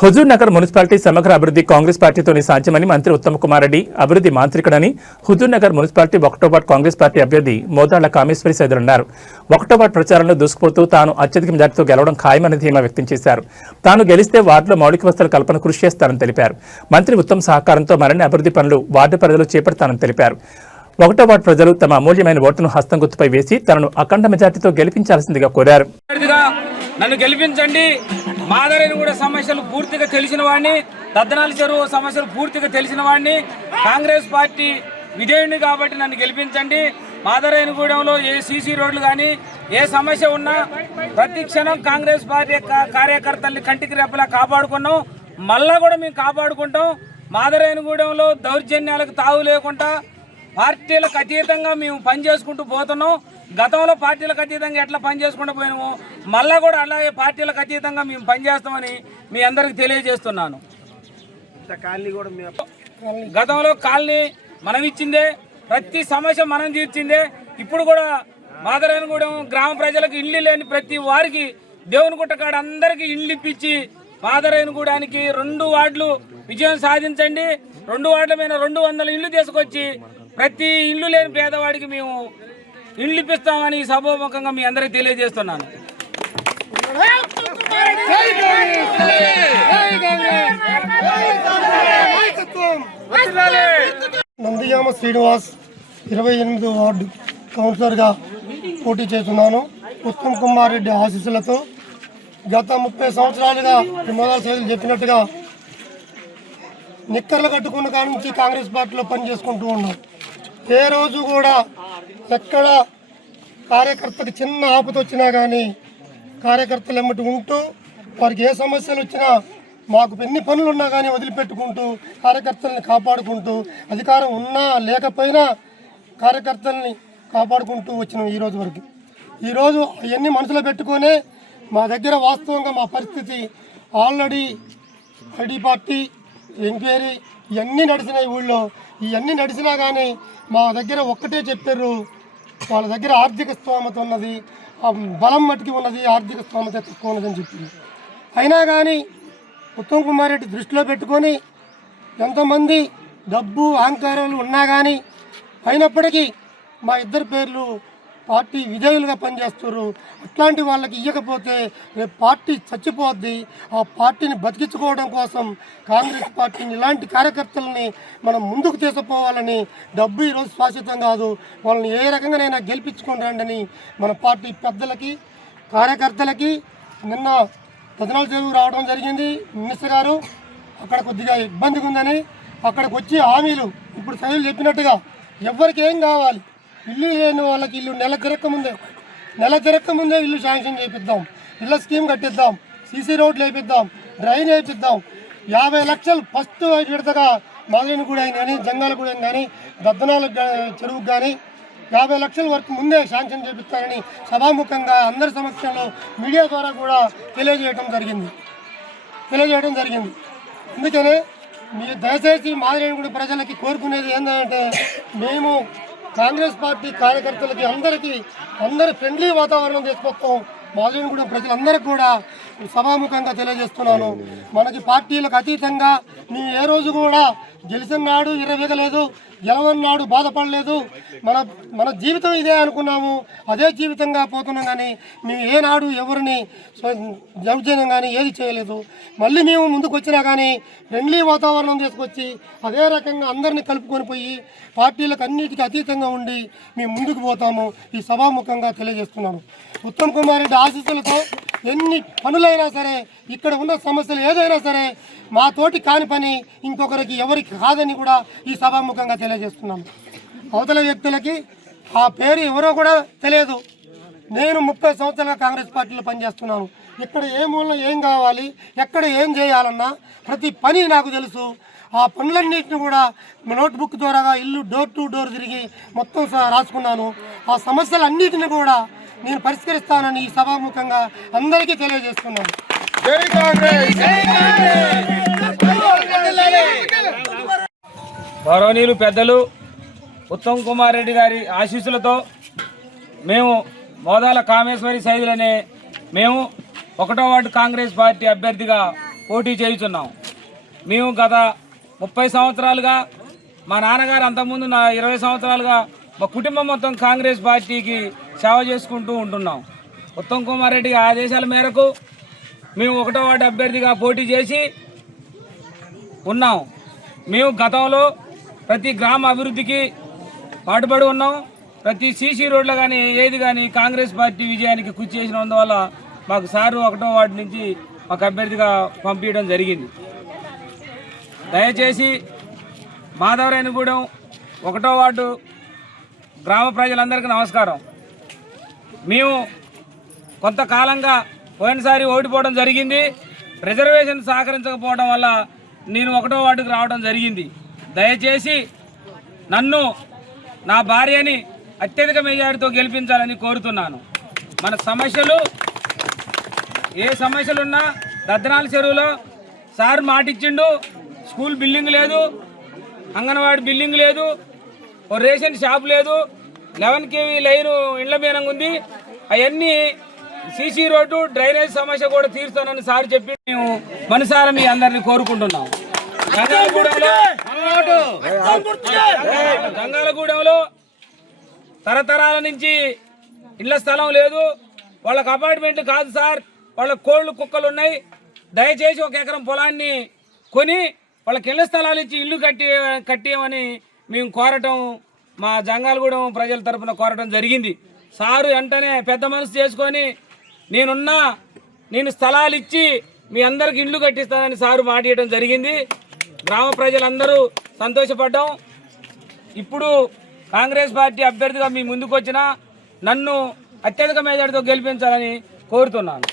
Huzur Nagar municipality సమగ్ర అభివృద్ధి కాంగ్రెస్ పార్టీతోని సాధ్యమని మంత్రి ఉత్తమ్ కుమార్ రెడ్డి అభివృద్ధి మాంత్రికుడని హుజూర్ నగర్ మున్సిపాలిటీ 1వ వార్డు కాంగ్రెస్ పార్టీ అభ్యర్థి మోదాళ్ల కామేశ్వరి సైదులు అన్నారు. 1వ వార్డు ప్రచారంలో దూసుకుపోతూ తాను అత్యధిక మెజార్టీతో గెలవడం ఖాయమని ధీమా వ్యక్తం చేశారు. తాను గెలిస్తే వార్డులో మౌలిక వసతుల కల్పన కృషి చేస్తారని తెలిపారు. మంత్రి ఉత్తమ్ సహకారంతో మరిన్ని అభివృద్ధి పనులు వార్డు పరిధిలో చేపడతానని తెలిపారు. 1వ వార్డు ప్రజలు తమ అమూల్యమైన ఓటును హస్తం గుర్తుపై వేసి తనను అఖండ మెజార్టీతో గెలిపించాల్సిందిగా కోరారు. నన్ను గెలిపించండి. మాదరేని కూడా సమస్యలు పూర్తిగా తెలిసిన వాడిని, దద్దనాల చెరువు సమస్యలు పూర్తిగా తెలిసిన వాడిని, కాంగ్రెస్ పార్టీ విజయుడిని కాబట్టి నన్ను గెలిపించండి. మాదరేనిగూడెంలో ఏ సీసీ రోడ్లు కానీ ఏ సమస్య ఉన్నా ప్రతి క్షణం కాంగ్రెస్ పార్టీ కార్యకర్తల్ని కంటికి రెప్పలా కాపాడుకున్నాం. మళ్ళా కూడా మేము కాపాడుకుంటాం. మాదరేనిగూడెంలో దౌర్జన్యాలకు తావు లేకుండా పార్టీలకు అతీతంగా మేము పనిచేసుకుంటూ పోతున్నాం. గతంలో పార్టీలకు అతీతంగా ఎట్లా పనిచేసుకుంటూ పోయినాము, మళ్ళా కూడా అలాగే పార్టీలకు అతీతంగా మేము పనిచేస్తామని మీ అందరికి తెలియజేస్తున్నాను. గతంలో కాలనీ మనం ఇచ్చిందే, ప్రతి సమస్య మనం తీర్చిందే. ఇప్పుడు కూడా మాదరేనిగూడెం గ్రామ ప్రజలకు ఇల్లు లేని ప్రతి వారికి దేవునిగుట్ట కాడ అందరికీ ఇల్లు ఇప్పించి మాదరేనిగూడానికి 2 వార్డులు విజయం సాధించండి. 2 వార్డుల మీద 200 ఇల్లు తీసుకొచ్చి ప్రతి ఇల్లు లేని పేదవాడికి మేము ఇల్లు ఇప్పిస్తామని సభాముఖంగా మీ అందరికీ తెలియజేస్తున్నాను. నందియామ శ్రీనివాస్ 28వ వార్డు కౌన్సిలర్గా పోటీ చేస్తున్నాను. ఉత్తమ్ కుమార్ రెడ్డి ఆశీస్సులతో గత 30 సంవత్సరాలుగా మోదాల సైదులు చెప్పినట్టుగా నిక్కర్లు కట్టుకున్న కాడి నుంచి కాంగ్రెస్ పార్టీలో పనిచేసుకుంటూ ఉన్నాం. ఏ రోజు కూడా ఎక్కడ కార్యకర్తకి చిన్న ఆపద వచ్చినా కానీ కార్యకర్తలు ఎమ్మటి ఉంటూ వారికి ఏ సమస్యలు వచ్చినా మాకు ఎన్ని పనులు ఉన్నా కానీ వదిలిపెట్టుకుంటూ కార్యకర్తల్ని కాపాడుకుంటూ అధికారం ఉన్నా లేకపోయినా కార్యకర్తల్ని కాపాడుకుంటూ వచ్చినాం ఈరోజు వరకు. ఈరోజు అవన్నీ మనసులో పెట్టుకునే మా దగ్గర వాస్తవంగా మా పరిస్థితి ఆల్రెడీ ఐడి పార్టీ ఎంక్వైరీ ఇవన్నీ నడిచినాయి. ఊళ్ళో ఇవన్నీ నడిచినా కానీ మా దగ్గర ఒక్కటే చెప్పారు, వాళ్ళ దగ్గర ఆర్థిక స్తోమత ఉన్నది, బలం మట్టికి ఉన్నది, ఆర్థిక స్తోమత తక్కువ ఉన్నదని చెప్పింది. అయినా కానీ ఉత్తమ్ కుమార్ రెడ్డి దృష్టిలో పెట్టుకొని ఎంతమంది డబ్బు అహంకారాలు ఉన్నా కానీ అయినప్పటికీ మా ఇద్దరు పేర్లు పార్టీ విధేయులుగా పనిచేస్తారు. అట్లాంటి వాళ్ళకి ఇవ్వకపోతే రేపు పార్టీ చచ్చిపోద్ది. ఆ పార్టీని బతికించుకోవడం కోసం కాంగ్రెస్ పార్టీని ఇలాంటి కార్యకర్తలని మనం ముందుకు తీసుకుపోవాలని, డబ్బు ఈరోజు శాశ్వతం కాదు, వాళ్ళని ఏ రకంగానైనా గెలిపించుకొని రండి మన పార్టీ పెద్దలకి కార్యకర్తలకి నిన్న దద్దనాల చెరువు రావడం జరిగింది. మినిస్టర్ గారు అక్కడ కొద్దిగా ఇబ్బందిగా ఉందని అక్కడికి వచ్చి హామీలు ఇప్పుడు సైదులు చెప్పినట్టుగా ఎవరికి ఏం కావాలి, ఇల్లు లేని వాళ్ళకి ఇల్లు నెల తిరక్కముందే ఇల్లు శాంక్షన్ చేయిద్దాం, ఇళ్ళ స్కీమ్ కట్టిద్దాం, సీసీ రోడ్లు వేయిద్దాం, డ్రైన్ వేయిద్దాం. 50 లక్షలు ఫస్ట్ విడతగా మాదరేనిగూడెం కానీ జంగాలగూడెం కానీ దద్దనాల చెరువుకు కానీ 50 లక్షల వరకు ముందే శాంక్షన్ చేపిస్తారని సభాముఖంగా అందరి సమక్షంలో మీడియా ద్వారా కూడా తెలియజేయడం జరిగింది. అందుకనే మీరు దయచేసి మాదరేనిగూడెం ప్రజలకి కోరుకునేది ఏంటంటే, మేము కాంగ్రెస్ పార్టీ కార్యకర్తలకి అందరూ ఫ్రెండ్లీ వాతావరణం తీసుకొస్తాం. మాదరేనిగూడెం ప్రజలందరికీ కూడా సభాముఖంగా తెలియజేస్తున్నాను, మనకి పార్టీలకు అతీతంగా మేము ఏ రోజు కూడా గెలిచిన నాడు ఇరవేగలేదు, గెలవన్నాడు బాధపడలేదు. మన జీవితం ఇదే అనుకున్నాము, అదే జీవితంగా పోతున్నాం. కానీ మేము ఏనాడు ఎవరిని దౌర్జన్యం కానీ ఏది చేయలేదు. మళ్ళీ మేము ముందుకు వచ్చినా కానీ ఫ్రెండ్లీ వాతావరణం తీసుకొచ్చి అదే రకంగా అందరినీ కలుపుకొని పోయి పార్టీలకు అన్నిటికీ అతీతంగా ఉండి మేము ముందుకు పోతాము. ఈ సభాముఖంగా తెలియజేస్తున్నాను. ఉత్తమ్ కుమార్ రెడ్డి ఆశీస్సులతో ఎన్ని పనులైనా సరే, ఇక్కడ ఉన్న సమస్యలు ఏదైనా సరే మా తోటి కాని పని ఇంకొకరికి ఎవరికి కాదని కూడా ఈ సభాముఖంగా తెలియజేస్తున్నాను. అవతల వ్యక్తులకి ఆ పేరు ఎవరో కూడా తెలియదు. నేను 30 సంవత్సరాలుగా కాంగ్రెస్ పార్టీలో పనిచేస్తున్నాను. ఇక్కడ ఏ మూలన ఏం కావాలి, ఎక్కడ ఏం చేయాలన్నా ప్రతి పని నాకు తెలుసు. ఆ పనులన్నింటినీ కూడా నోట్బుక్ ద్వారా ఇల్లు డోర్ టు డోర్ తిరిగి మొత్తం రాసుకున్నాను. ఆ సమస్యలన్నింటినీ కూడా నేను పరిష్కరిస్తానని ఈ సభాముఖంగా అందరికీ తెలియజేస్తున్నాను. గౌరవనీయులు పెద్దలు ఉత్తమ్ కుమార్ రెడ్డి గారి ఆశీస్సులతో మేము మోదాల కామేశ్వరి సైదులనే మేము 1వ వార్డు కాంగ్రెస్ పార్టీ అభ్యర్థిగా పోటీ చేయుచున్నాం. మేము గత 30 సంవత్సరాలుగా, మా నాన్నగారు అంతకుముందు 20 సంవత్సరాలుగా మా కుటుంబం మొత్తం కాంగ్రెస్ పార్టీకి సేవ చేసుకుంటూ ఉంటున్నాం. ఉత్తమ్ కుమార్ రెడ్డి ఆదేశాల మేరకు మేము 1వ వార్డు అభ్యర్థిగా పోటీ చేసి ఉన్నాం. మేము గతంలో ప్రతి గ్రామ అభివృద్ధికి పాటుపడి ఉన్నాం. ప్రతి సీసీ రోడ్లు కానీ ఏది కానీ కాంగ్రెస్ పార్టీ విజయానికి కృషి చేసినందువల్ల మాకు సారు 1వ వార్డు నుంచి మాకు అభ్యర్థిగా పంపించడం జరిగింది. దయచేసి మాధవరాయనగూడెం 1వ వార్డు గ్రామ ప్రజలందరికీ నమస్కారం. మేము కొంతకాలంగా పోయినసారి ఓడిపోవడం జరిగింది. రిజర్వేషన్ సహకరించకపోవడం వల్ల నేను 1వ వార్డుకు రావడం జరిగింది. దయచేసి నన్ను, నా భార్యని అత్యధిక మెజారిటీతో గెలిపించాలని కోరుతున్నాను. మన సమస్యలు ఏ సమస్యలున్నా దద్దనాల చెరువులో సార్ మాటిచ్చిండు, స్కూల్ బిల్డింగ్ లేదు, అంగన్వాడీ బిల్డింగ్ లేదు, ఓ రేషన్ షాప్ లేదు, 11 kV లైను ఇండ్ల మీనంగా ఉంది. అవన్నీ సీసీ రోడ్డు డ్రైనేజ్ సమస్య కూడా తీరుస్తానని సార్ చెప్పి మేము మనసారా మీ అందరినీ కోరుకుంటున్నాం. గంగాలగూడెంలో తరతరాల నుంచి ఇళ్ల స్థలం లేదు, వాళ్ళకి అపార్ట్మెంట్ కాదు సార్, వాళ్ళకి కోళ్ళు కుక్కలు ఉన్నాయి. దయచేసి 1 ఎకరం పొలాన్ని కొని వాళ్ళకి ఇళ్ల స్థలాలు ఇచ్చి ఇల్లు కట్టేయమని మేము కోరటం, మా జంగాలగూడెం ప్రజల తరఫున కోరటం జరిగింది. సారు వెంటనే పెద్ద మనసు చేసుకొని నేను స్థలాలు ఇచ్చి మీ అందరికి ఇల్లు కట్టిస్తానని సారు మాట ఇవ్వడం జరిగింది. గ్రామ ప్రజలందరూ సంతోషపడ్డాం. ఇప్పుడు కాంగ్రెస్ పార్టీ అభ్యర్థిగా మీ ముందుకు వచ్చిన నన్ను అత్యధిక మెజార్టీతో గెలిపించాలని కోరుతున్నాను.